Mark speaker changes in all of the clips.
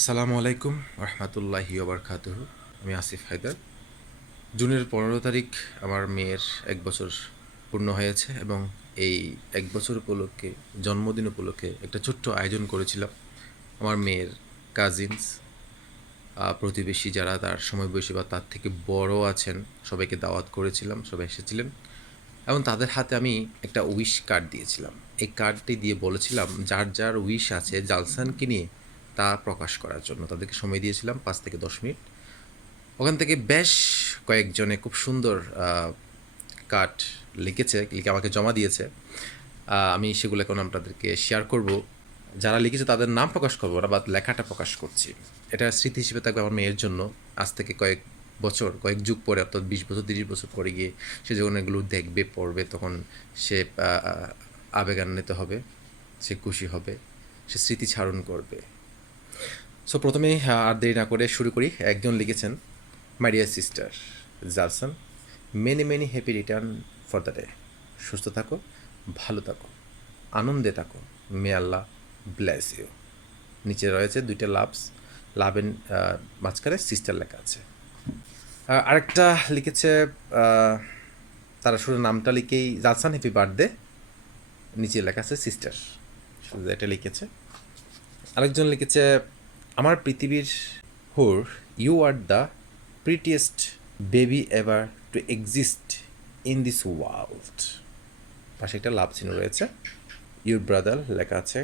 Speaker 1: আসসালামু আলাইকুম রহমতুল্লাহি ওবরকাতুহ। আমি আসিফ হায়দার। জুনের পনেরো তারিখ আমার মেয়ের এক বছর পূর্ণ হয়েছে এবং এই এক বছর উপলক্ষে, জন্মদিন উপলক্ষে একটা ছোট্ট আয়োজন করেছিলাম। আমার মেয়ের কাজিনস প্রতিবেশী যারা তার সময় বয়সী বা তার থেকে বড় আছেন, সবাইকে দাওয়াত করেছিলাম, সবাই এসেছিলেন এবং তাদের হাতে আমি একটা উইশ কার্ড দিয়েছিলাম। এই কার্ডটি দিয়ে বলেছিলাম, যার যার উইশ আছে, জালসানকে নিয়ে তা প্রকাশ করার জন্য। তাদেরকে সময় দিয়েছিলাম পাঁচ থেকে দশ মিনিট। ওখান থেকে বেশ কয়েকজনে খুব সুন্দর কার্ড লিখেছে, লিখে আমাকে জমা দিয়েছে। আমি সেগুলো এখন আপনাদেরকে শেয়ার করব। যারা লিখেছে তাদের নাম প্রকাশ করব না বা লেখাটা প্রকাশ করছি। এটা স্মৃতি হিসেবে থাকবে আমার মেয়ের জন্য। আজ থেকে কয়েক বছর, কয়েক যুগ পরে, অর্থাৎ বিশ বছর, তিরিশ বছর পরে গিয়ে সে যখন এগুলো দেখবে, পড়বে, তখন সে আবেগান্বিত হবে, সে খুশি হবে, সে স্মৃতি ছাড়ন করবে। সো প্রথমে আর দেরি না করে শুরু করি। একজন লিখেছেন my sister Jalsan many many happy return for the day সুস্থ থাকো, ভালো থাকো, আনন্দে থাকো। মে আল্লাহ ব্লেস ইউ নিচে রয়েছে দুইটা লাভস। লাভের মাঝখানে সিস্টার লেখা আছে। আরেকটা লিখেছে তারা শুধু নামটা লিখেই জালসান হ্যাপি বার্থডে নিচে লেখা আছে সিস্টার শুধু এটা লিখেছে। আরেকজন লিখেছে, আমার পৃথিবীর হুর you are the prettiest baby ever to exist in this world পাশে একটা লাভ চিহ্ন রয়েছে ইউর ব্রাদার লেখা আছে,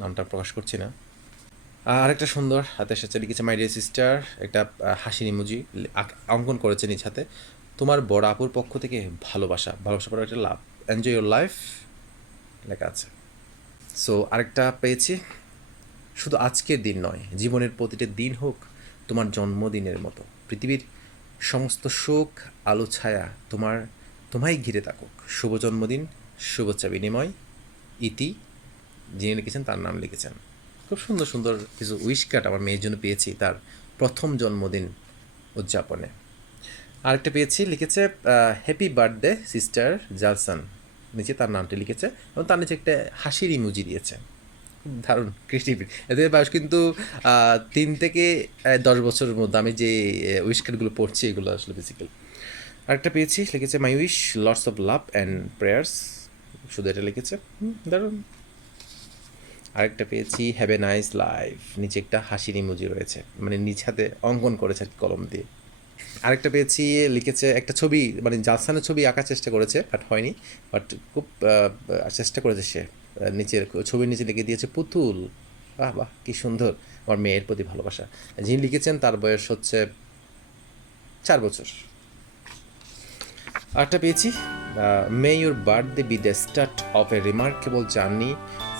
Speaker 1: নামটা প্রকাশ করছি না। আর আরেকটা সুন্দর হাতে সাথে লিখেছে মাই ডিয়ার সিস্টার একটা হাসি নিমুজি অঙ্কন করেছে নিজ হাতে। তোমার বড় আপুর পক্ষ থেকে ভালোবাসা ভালোবাসা পড়ার একটা লাভ। এনজয় ইউর লাইফ লেখা আছে। সো আরেকটা পেয়েছি শুধু আজকের দিন নয়, জীবনের প্রতিটা দিন হোক তোমার জন্মদিনের মতো। পৃথিবীর সমস্ত শোক, আলো, ছায়া তোমার, তোমায় ঘিরে থাকুক। শুভ জন্মদিন, শুভেচ্ছা বিনিময়, ইতি, যিনি লিখেছেন তার নাম লিখেছেন। খুব সুন্দর সুন্দর কিছু উইশ কার্ড আমার মেয়ের জন্য পেয়েছি তার প্রথম জন্মদিন উদযাপনে। আরেকটা পেয়েছি, লিখেছে হ্যাপি বার্থডে সিস্টার জালসান নিচে তার নামটি লিখেছে এবং তার নিচে একটা হাসির ইমুজি দিয়েছে। দারুণ কৃষ্টিভির এদের বয়স কিন্তু তিন থেকে দশ বছরের মধ্যে আমি যে উইশ কার্ডগুলো পড়ছি, এগুলো আসলে বেসিক্যালি আরেকটা পেয়েছি, লিখেছে my wish lots of love and prayers শুধু এটা লিখেছে। দারুণ। আরেকটা পেয়েছি হ্যাভ এ নাইস লাইফ নিচে একটা হাসির ইমোজি রয়েছে। মানে নিচ হাতে অঙ্কন করেছে আর কলম দিয়ে। আরেকটা পেয়েছি, লিখেছে, একটা ছবি মানে জালসানের ছবি আঁকার চেষ্টা করেছে বাট হয়নি বাট খুব চেষ্টা করেছে সে। নিচের ছবির নিচে লিখে দিয়েছে পুতুল। বাহ বাহ, কি সুন্দর। আমার মেয়ের প্রতি ভালোবাসা। যিনি লিখেছেন, তার বয়স হচ্ছে চার বছর। আরেকটা পেয়েছি। May your birthday be the start of a remarkable journey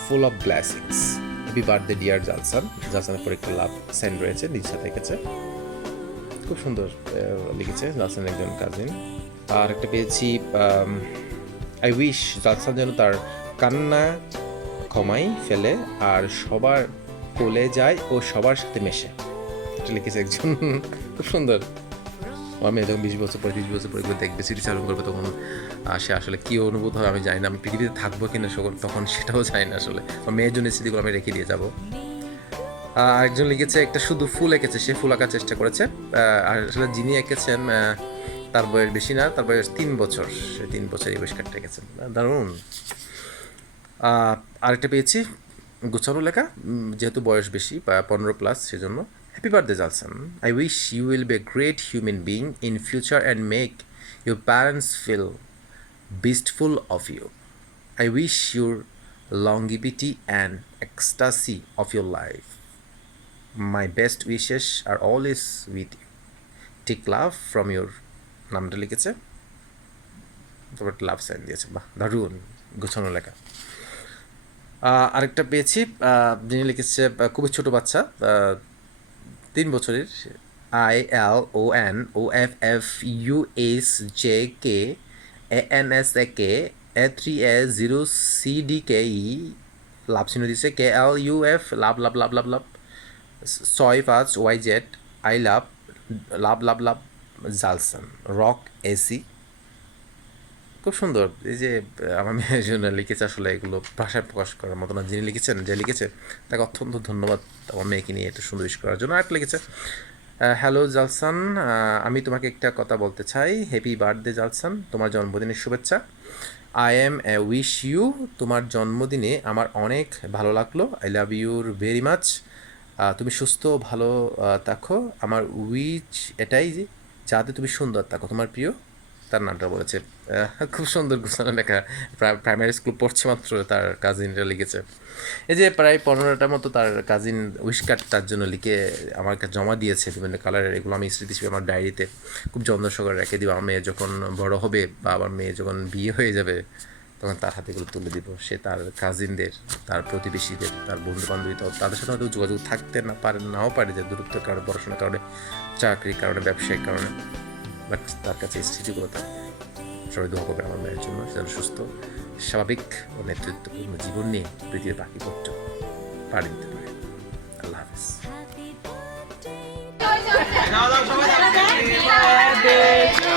Speaker 1: full of blessings happy birthday dear Jalsan জালসানের পর একটা লাভ সেন্ড রয়েছে নিজের সাথে লিখেছে খুব সুন্দর লিখেছে জালসানের একজন কাজিন আর একটা পেয়েছি আই উইশ জালসান যেন তার কান্না ক্ষমাই ফেলে আর সবার কোলে যায় ও সবার সাথে মেশে। এটা লিখেছে একজন খুব সুন্দর। মেয়ে যখন বিশ বছর পরে তিরিশ বছর পরে দেখবে স্মৃতিচারণ করবে তখন সে আসলে কী অনুভূত হবে আমি জানি না। আমি পৃথিবীতে থাকব কিনা সকল- তখন সেটাও জানি না আসলে। মেয়ের জন্য স্মৃতিগুলো আমি রেখে দিয়ে যাব। আহ, আরেকজন লিখেছে একটা শুধু ফুল এঁকেছে সে ফুল আঁকার চেষ্টা করেছে। আর আসলে যিনি এঁকেছেন তার বয়স বেশি না তার বয়স তিন বছর। সে তিন বছর এই বয়সকারটা এঁকেছেন। দারুণ। আরেকটা পেয়েছি গুছানো লেখা যেহেতু বয়স বেশি, বা পনেরো প্লাস সেজন্য happy birthday Jalsan I wish you will be a great human being in future and make your parents feel beastful of you. I wish your longevity and ecstasy of your life. My best wishes are always with you. Take love from your, নামটা লিখেছে তারপর লাভ sign দিয়েছে, বাহ, দারুণ, গোছানো লেখা আরেকটা পেয়েছি যিনি লিখেছে খুবই ছোট বাচ্চা তিন বছরের, I L O N O F F U S J K, A N S A K, A three A zero C D K E, love চিহ্ন দিছে, কে এল ইউ এফ, লাভ লাভ লাভ লাভ লাভ, ছয় পাঁচ Y Z, I love love love love, Jalsan, rock AC খুব সুন্দর। এই যে আমার মেয়ের জন্য লিখেছে আসলে এগুলো ভাষায় প্রকাশ করার মতো না। যিনি লিখেছেন, যে লিখেছে, তাকে অত্যন্ত ধন্যবাদ আমার মেয়েকে নিয়ে একটু সুন্দর করার জন্য। আর লিখেছে হ্যালো জালসান। আমি তোমাকে একটা কথা বলতে চাই। Happy birthday Jalsan. তোমার জন্মদিনের শুভেচ্ছা। I am a wish you তোমার জন্মদিনে আমার অনেক ভালো লাগল। I love your very much তুমি সুস্থ ভালো থাকো। আমার উইচ এটাই যাতে তুমি সুন্দর থাকো। তোমার প্রিয় তার নামটা বলেছে। খুব সুন্দর গোছানো লেখা। প্রাইমারি স্কুল পড়ছে মাত্র তার কাজিনটা লিখেছে। এই যে প্রায় পনেরোটার মতো তার কাজিন উইশ কার্ড তার জন্য লিখে আমার কাছে জমা দিয়েছে বিভিন্ন কালারের এগুলো আমি স্মৃতি হিসেবে আমার ডায়েরিতে খুব যত্ন সহকারে রেখে দিব। আমার মেয়ে যখন বড় হবে বা আমার মেয়ে যখন বিয়ে হয়ে যাবে, তখন তার হাতে এগুলো তুলে দিব। সে তার কাজিনদের তার প্রতিবেশীদের, তার বন্ধু বান্ধবী তাদের সাথে হয়তো যোগাযোগ থাকতে না পারে, নাও পারে যে দূরত্বের কারণে, পড়াশোনার কারণে, চাকরির কারণে ব্যবসায়িক কারণে। বাট তার কাছে স্মৃতিগুলো থাকে সবাই দোয়া করবে আমার মেয়ের জন্য যেন সুস্থ, স্বাভাবিক ও নেতৃত্বপূর্ণ জীবন নিয়ে পৃথিবীর বাকি পথটা পাড়ি দিতে পারে। আল্লাহ হাফিজ।
Speaker 2: To সবাই